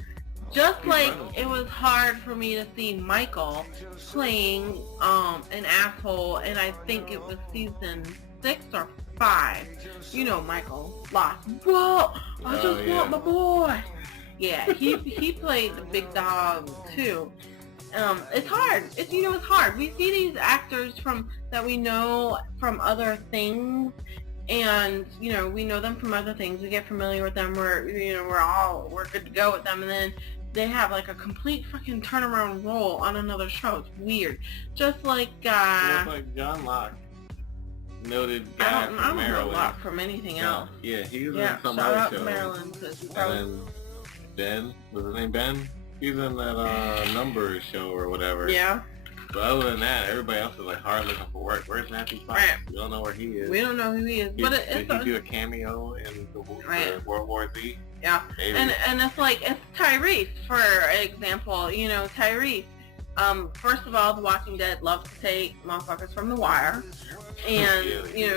Just like it was hard for me to see Michael playing an asshole, and I think it was season 6 or 5. You know, Michael lost. Whoa! I just want my boy. Yeah, he played the big dog too. It's hard. It's hard. We see these actors that we know from other things, and we know them from other things. We get familiar with them. We're good to go with them, and then they have like a complete fucking turnaround role on another show. It's weird. Just like It's like John Locke, noted guy I from don't know Maryland. a lot from anything else. Yeah, he was Yeah, in some shout other out show. to Maryland. 'Cause And then Ben, was his name Ben? He's in that Numbers show or whatever. yeah, But other than that, everybody else is like hard looking for work. Where's Matthew Fox? Right. We don't know where he is. we don't know who he is, but Did he do a cameo in the Right. World War Z? yeah. Maybe. And it's Tyrese, for example. Tyrese. First of all, The Walking Dead loves to take motherfuckers from The Wire. And,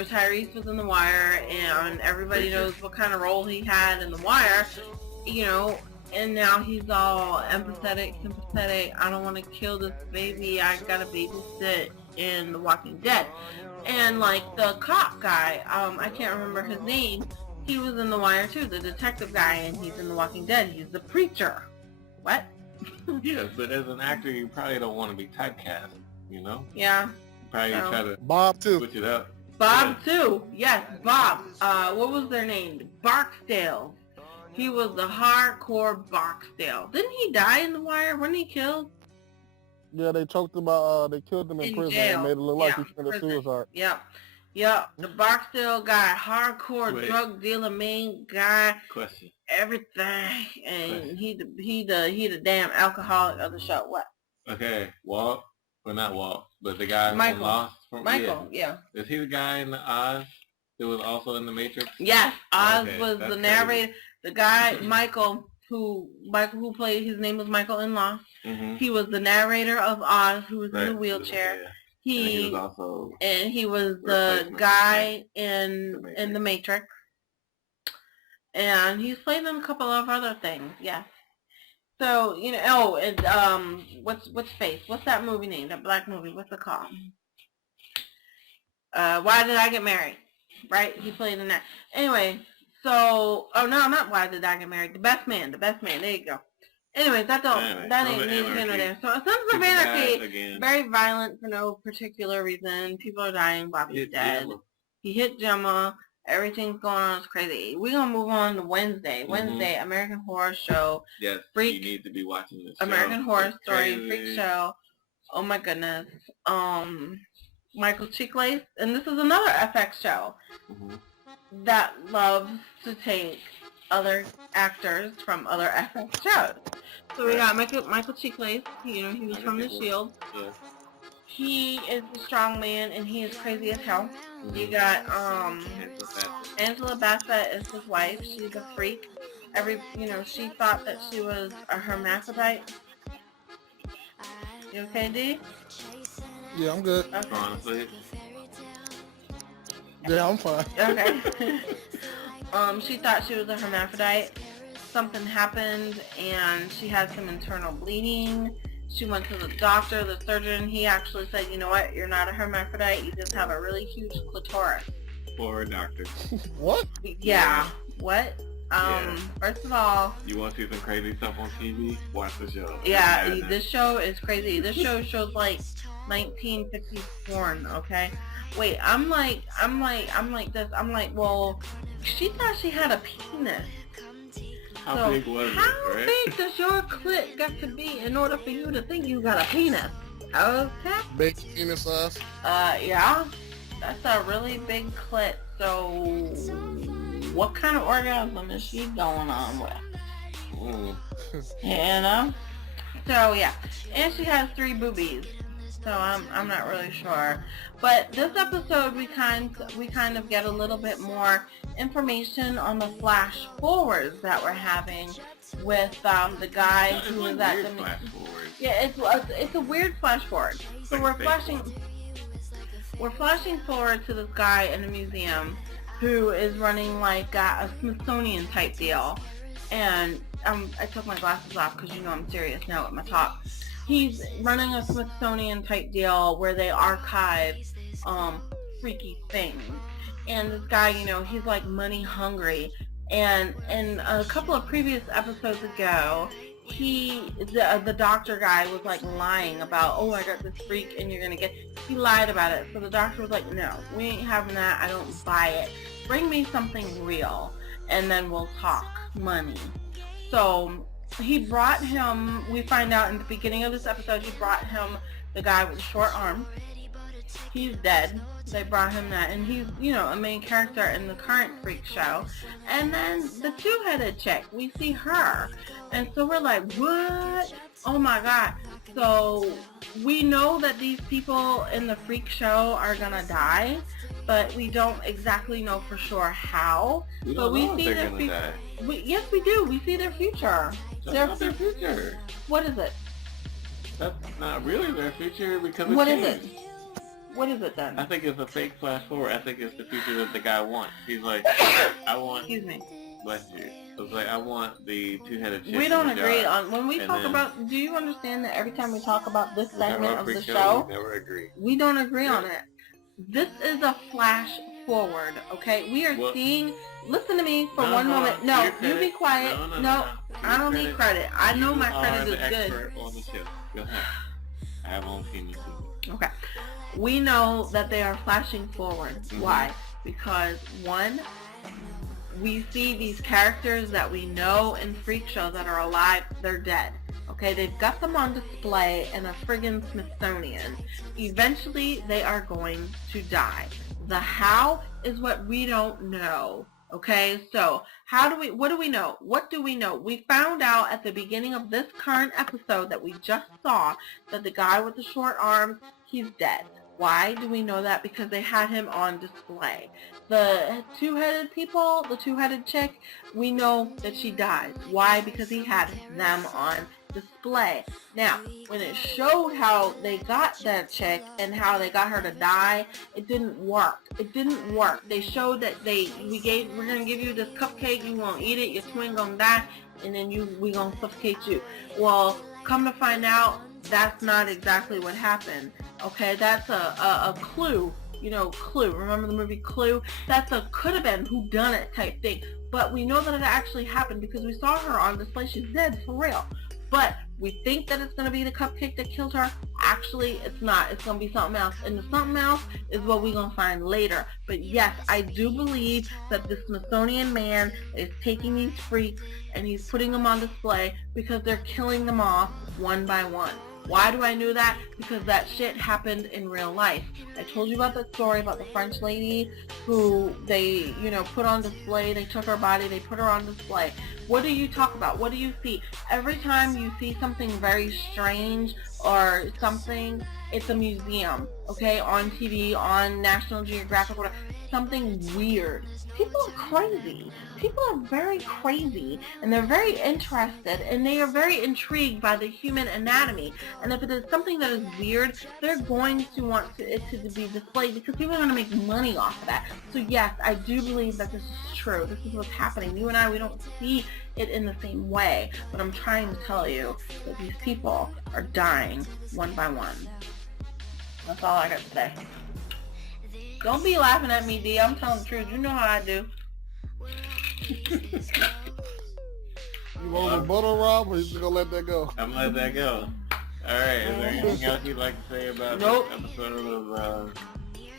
Tyrese was in The Wire, and everybody knows what kind of role he had in The Wire, and now he's all empathetic, sympathetic. I don't want to kill this baby. I gotta babysit in The Walking Dead. And, like, the cop guy, I can't remember his name, he was in The Wire, too, the detective guy, and he's in The Walking Dead. He's the preacher. What? Yes, but as an actor, you probably don't want to be typecast, you know? Yeah. You probably No. try to Bob too. switch it up. Bob too. Yes, Bob. What was their name? Barksdale. He was the hardcore Barksdale. Didn't he die in The Wire? Wasn't he killed? Yeah, they choked him out. They killed him in In prison jail. and made it look like Yeah, he committed prison. suicide. Yep. The Barksdale guy, hardcore Wait. drug dealer, main guy, Question. everything, and he the damn alcoholic of the show. What? Okay, Walt, well not Walt, but the guy Michael. from Lost. Michael. Yeah. Is he the guy in the Oz that was also in the Matrix? Yes. Oz Okay, was that's the narrator. The guy Michael who played, his name was Michael in Lost. Mm-hmm. He was the narrator of Oz, who was in the wheelchair. Yeah. And he was also He was the replacement guy The in Matrix. the Matrix. And he's played in a couple of other things, yes. So, what's Face? What's that movie name? That black movie, what's it called? Why Did I Get Married? Right? He played in that. Anyway, so, oh no, not Why Did I Get Married? The Best Man, there you go. Anyways, that ain't neither here nor there. So, Sons of People died Anarchy, again. very violent for no particular reason. People are dying, Bobby's Hit dead. Gemma. He hit Gemma. Everything's going on. It's crazy. We're going to move on to Wednesday. Mm-hmm. Wednesday, American Horror Show. Yes, Freak. you need to be watching this show. American Horror It's Story, crazy. Freak Show. Oh my goodness. Michael Chiklis. And this is another FX show Mhm. that loves to take other actors from other FX shows. So we got Michael Chiklis. He was from The Shield. Yeah. He is a strong man, and he is crazy as hell. You got Angela Bassett is his wife. She's a freak. She thought that she was a hermaphrodite. You okay, D? Yeah, I'm good. Okay. Honestly, Yeah, I'm fine. Okay. She thought she was a hermaphrodite. Something happened and she had some internal bleeding. She went to the doctor, the surgeon. He actually said, you know what, you're not a hermaphrodite. You just have a really huge clitoris. poor doctor. What? Yeah. What? Yeah. First of all, You want to see some crazy stuff on TV? Watch the show. yeah, Madness. this show is crazy. This show shows like 1950s porn, okay? Wait, I'm like this. I'm like, well, she thought she had a penis. How So, big was how it, right? big does your clit got to be in order for you to think you got a penis? Okay. Big penis size? Yeah. That's a really big clit. So, what kind of orgasm is she going on with? Mm. You know? So, yeah. And she has 3 boobies. So, I'm not really sure. But this episode, we kind of get a little bit more information on the flash forwards that we're having with the guy It's who like was at weird the flash forward. yeah, it's a weird flash forward. So Like we're fake flashing forward to this guy in a museum who is running like a Smithsonian type deal, and I took my glasses off because you know I'm serious now with my talk. He's running a Smithsonian type deal where they archive freaky things. And this guy, you know, he's like money hungry. And in a couple of previous episodes ago, the doctor guy was like lying about, oh, I got this freak and you're gonna get. He lied about it. So the doctor was like, no, we ain't having that. I don't buy it. Bring me something real, and then we'll talk money. So he brought him. We find out in the beginning of this episode, he brought him the guy with the short arm. He's dead. They brought him that, and he's, you know, a main character in the current freak show. And then the two-headed chick, we see her, and so we're like, what? Oh my god. So we know that these people in the freak show are gonna die, but we don't exactly know for sure how. We But don't we know if see they're their gonna future. die. Yes, we do. We see their future. That's not their future. What is it? That's not really their future because it What is changed. it? What is it then? I think it's a fake flash forward. I think it's the future that the guy wants. He's like, I want, Excuse me. bless you. It's like, I want the two-headed chick We in don't the agree jar. on when we And talk then- about. Do you understand that every time we talk about this Is that segment our of freak the show, We never agree. we don't agree on Yeah. it. This is a flash forward, okay? We are Well- seeing. Listen to me for No, one hold moment. on. No, Your you credit- be quiet. No. I don't need credit. I know my credit You is are the good. expert on the show. Go ahead. I have only seen you two. Okay. We know that they are flashing forward. Mhm. Why? Because one, we see these characters that we know in freak shows that are alive, they're dead. Okay, they've got them on display in a friggin' Smithsonian. Eventually, they are going to die. The how is what we don't know. Okay, so what do we know? What do we know? We found out at the beginning of this current episode that we just saw that the guy with the short arms, he's dead. Why do we know that? Because they had him on display. The two-headed people, the two-headed chick, we know that she died. Why? Because he had them on display. Now, when it showed how they got that chick and how they got her to die, it didn't work. It didn't work. They showed that we're gonna give you this cupcake, you won't eat it, your twin gonna die, and then we gonna suffocate you. Well, come to find out, that's not exactly what happened. Okay, that's a clue. You know, Clue. Remember the movie Clue? That's a could have been who done it type thing. But we know that it actually happened because we saw her on display. She's dead for real. But we think that it's going to be the cupcake that killed her. Actually, it's not. It's going to be something else. And the something else is what we're going to find later. But yes, I do believe that the Smithsonian man is taking these freaks and he's putting them on display because they're killing them off one by one. Why do I know that? Because that shit happened in real life. I told you about that story about the French lady who they, put on display. They took her body, they put her on display. What do you talk about? What do you see? Every time you see something very strange or something, it's a museum, okay? On TV, on National Geographic, whatever. Something weird. People are crazy. People are very crazy, and they're very interested, and they are very intrigued by the human anatomy. And if it is something that is weird, they're going to want it to be displayed because people are going to make money off of that. So yes, I do believe that this is true. This is what's happening. You and I, we don't see it in the same way, but I'm trying to tell you that these people are dying one by one. That's all I got to say. Don't be laughing at me, D. I'm telling the truth. You know how I do. You want to rebuttal, Rob, or you just gonna let that go? I'm gonna let that go. Alright, is there anything else you'd like to say about Nope. this episode of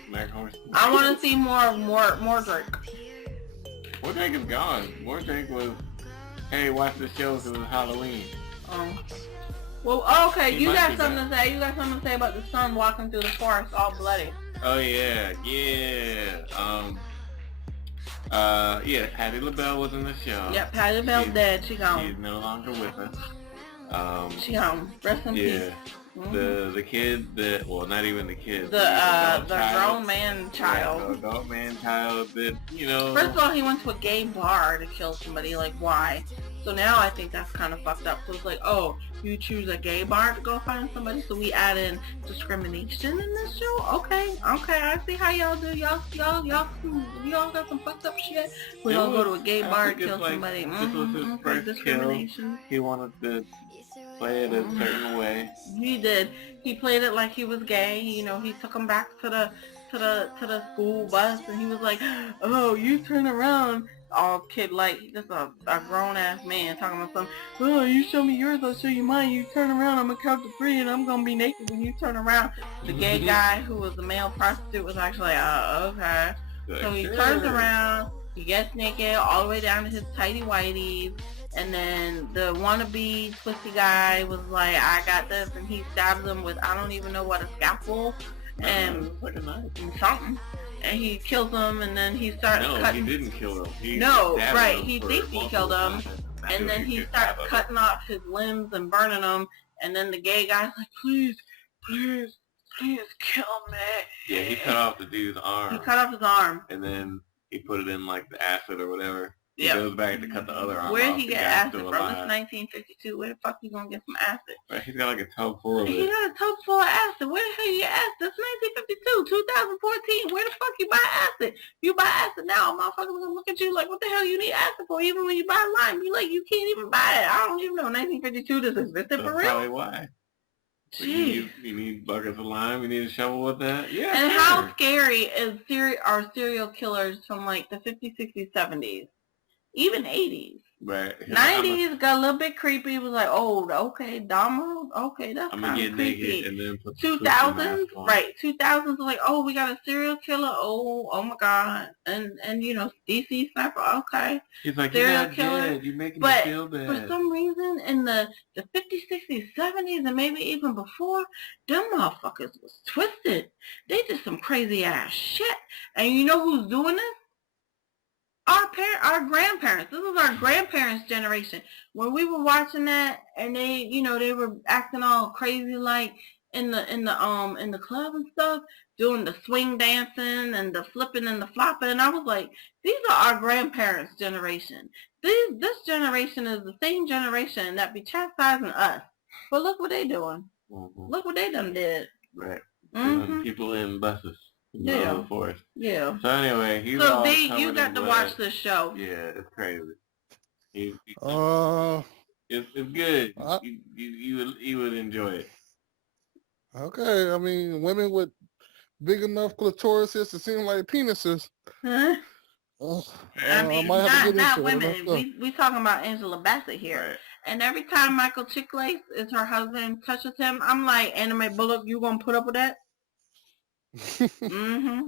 American Horror Story? I want to see more Drake. More Drake is gone. More Drake was, hey, watch the show because it's Halloween. Well, okay, He you might got be something to say. You got something to say about the son walking through the forest all bloody. Oh yeah. Yeah, Patti LaBelle was in the show. Yeah, Patti LaBelle's dead. She gone. She's no longer with us. She gone. Rest in peace. The kid that, well, not even the kid. The grown man child. Yeah, the adult man child that, you know. First of all, he went to a gay bar to kill somebody. Like, why? So now I think that's kind of fucked up. So it's like, oh, you choose a gay bar to go find somebody, so we add in discrimination in this show? Okay, I see how y'all do. Y'all got some fucked up shit. We all go to a gay bar and kill somebody. This was his first discrimination. Kill. He wanted to play it a certain way. He did. He played it like he was gay. You know, he took him back to the school bus, and he was like, oh, you turn around. All kid like, just a grown ass man talking about something. Oh, you show me yours, I'll show you mine. You turn around, I'm gonna count to 3 and I'm gonna be naked when you turn around. The gay guy who was the male prostitute was actually like, oh, okay. So he turns around, he gets naked all the way down to his tighty whities, and then the wannabe twisty guy was like, I got this, and he stabs him with, I don't even know what, a scalpel and like a knife. Something. And he kills him, and then he starts cutting. No, he didn't kill him. He thinks he killed him, and then he starts cutting off his limbs and burning them, and then the gay guy's like, please kill me. Yeah, he cut off the dude's arm. He cut off his arm. And then he put it in like the acid or whatever. He Yep. goes back to cut the other arm Where off. did he get acid from? It's 1952. Where the fuck you gonna get some acid? Right, he's got like a tub full of He it. got a tub full of acid. Where the hell you get acid? It's 1952, 2014. Where the fuck you buy acid? You buy acid now, motherfuckers gonna look at you like, what the hell you need acid for? Even when you buy lime, you like, you can't even buy it. I don't even know. 1952, this existed for real? Probably why. Jeez. You need buckets of lime. You need a shovel with that. Yeah. And sure. how scary are serial killers from like the 50s, 60s, 70s? Even 80s. Right. 90s got a little bit creepy. It was like, oh, okay, Dahmer, okay, that's I'm kind gonna of get creepy. naked and then put 2000s, right? 2000s was like, oh, we got a serial killer. Oh my God, and you know, DC sniper. Okay, he's like, serial you're not killer. dead. You're making But me feel bad. for some reason, in the 50s, 60s, 70s, and maybe even before, them motherfuckers was twisted. They did some crazy ass shit. And you know who's doing this? Our grandparents. This is our grandparents' generation. When we were watching that, and they, you know, they were acting all crazy like in the club and stuff, doing the swing dancing and the flipping and the flopping, and I was like, these are our grandparents' generation. This generation is the same generation that be chastising us. But look what they doing. Mm-hmm. Look what they done did. Right. Mm-hmm. People in buses. Yeah. The forest. Yeah. So anyway, he's So all they, covered you got in to blood. watch this show. Yeah, it's crazy. It's good. Uh, You would enjoy it. Okay, I mean, women with big enough clitorises to seem like penises. Huh? I mean, might have to get not into it. women. Let's We talking about Angela Bassett here. Right. And every time Michael Chiklis is her husband touches him, I'm like, Anime Bullock, you gonna put up with that? Mm-hmm.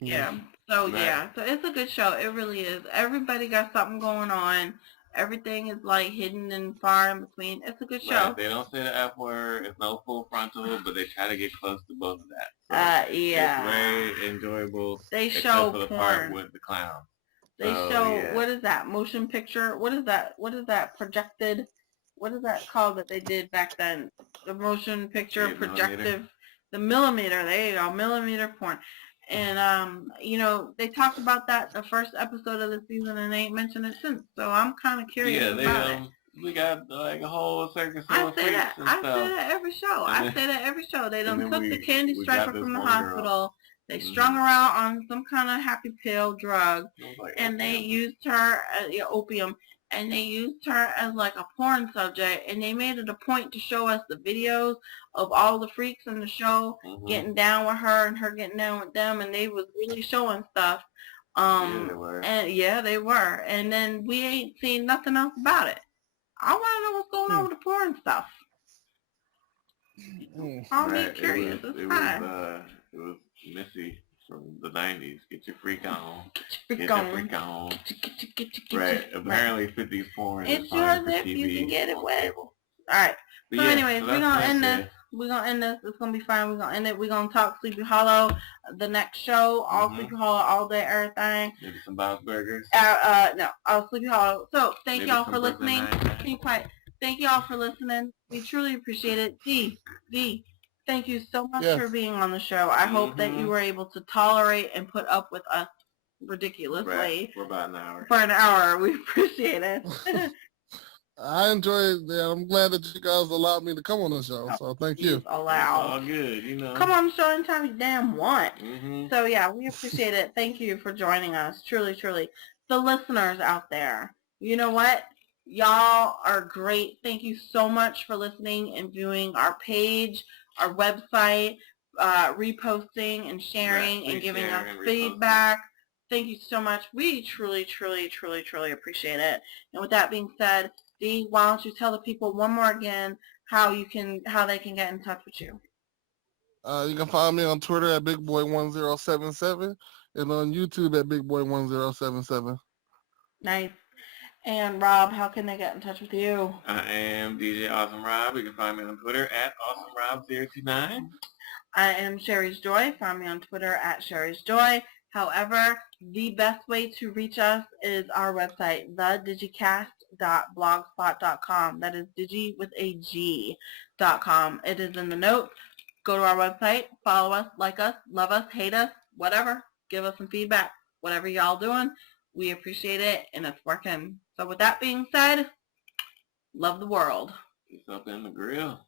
Yeah. So Right. yeah. So it's a good show. It really is. Everybody got something going on. Everything is like hidden and far in between. It's a good show. Right. They don't say the F word. It's no full frontal, but they try to get close to both of that. So Yeah. it's very enjoyable. They except show for the part porn. with the clown. They Oh, show, yeah. what is that, motion picture? What is that projected? What is that called that they did back then? The motion picture Yeah, projective, millimeter. the millimeter, there you go, millimeter porn. And, you know, they talked about that the first episode of the season and they ain't mentioned it since. So I'm kind of curious Yeah, they about it. we got like a whole circus I of say freaks that. and I stuff. say that every show. And I then- say that every show. They and done then took the candy we striper got this from the one girl. hospital. They Mhm. strung her out on some kind of happy pill drug, It was like, and they okay. used her as opium, and they used her as like a porn subject, and they made it a point to show us the videos of all the freaks in the show Mhm. getting down with her and her getting down with them, and they was really showing stuff. Yeah, they were. And yeah, they were. And then we ain't seen nothing else about it. I want to know what's going on with the porn stuff. I'll Right, be curious. It was Missy from the 90s. Get your freak on. Get Get your your freak freak on. on. Right. Apparently 50s porn It's is fine yours for if TV. you can get it on wet. cable. Alright. But So yeah, anyways, so we're that's gonna end Wednesday. this. We're gonna end this. It's gonna be fine. We're gonna end it. We're gonna talk Sleepy Hollow the next show. All Mhm. Sleepy Hollow, all day, everything. Maybe some Bob's Burgers. No, all Sleepy Hollow. So thank Maybe y'all some for Brooklyn listening. Nine-Nine. Keep quiet. Thank y'all for listening. We truly appreciate it. D, thank you so much Yes. for being on the show. I hope that you Mhm. were able to tolerate and put up with us ridiculously Right. For about an hour. for an hour. We appreciate it. I enjoyed that. I'm glad that you guys allowed me to come on the show. So thank you. It's all Allowed. good, you know. Come on the show anytime you damn want. Mhm. So yeah, we appreciate it. Thank you for joining us. Truly, truly. The listeners out there, you know what? Y'all are great. Thank you so much for listening and viewing our page, our website, reposting and sharing Right, and please giving share us and repost it. feedback. Thank you so much. We truly, truly, truly, truly appreciate it. And with that being said, Dee, why don't you tell the people one more again how they can get in touch with you? You can find me on Twitter at BigBoy1077 and on YouTube at BigBoy1077. Nice. And Rob, how can they get in touch with you? I am DJ Awesome Rob. You can find me on Twitter at AwesomeRob029. I am Sherry's Joy. Find me on Twitter at Sherry's Joy. However, the best way to reach us is our website, thedigikast.blogspot.com. That is digi with a G.com. It is in the notes. Go to our website, follow us, like us, love us, hate us, whatever. Give us some feedback. Whatever y'all doing, we appreciate it, and it's working. So with that being said, love the world. It's up in the grill.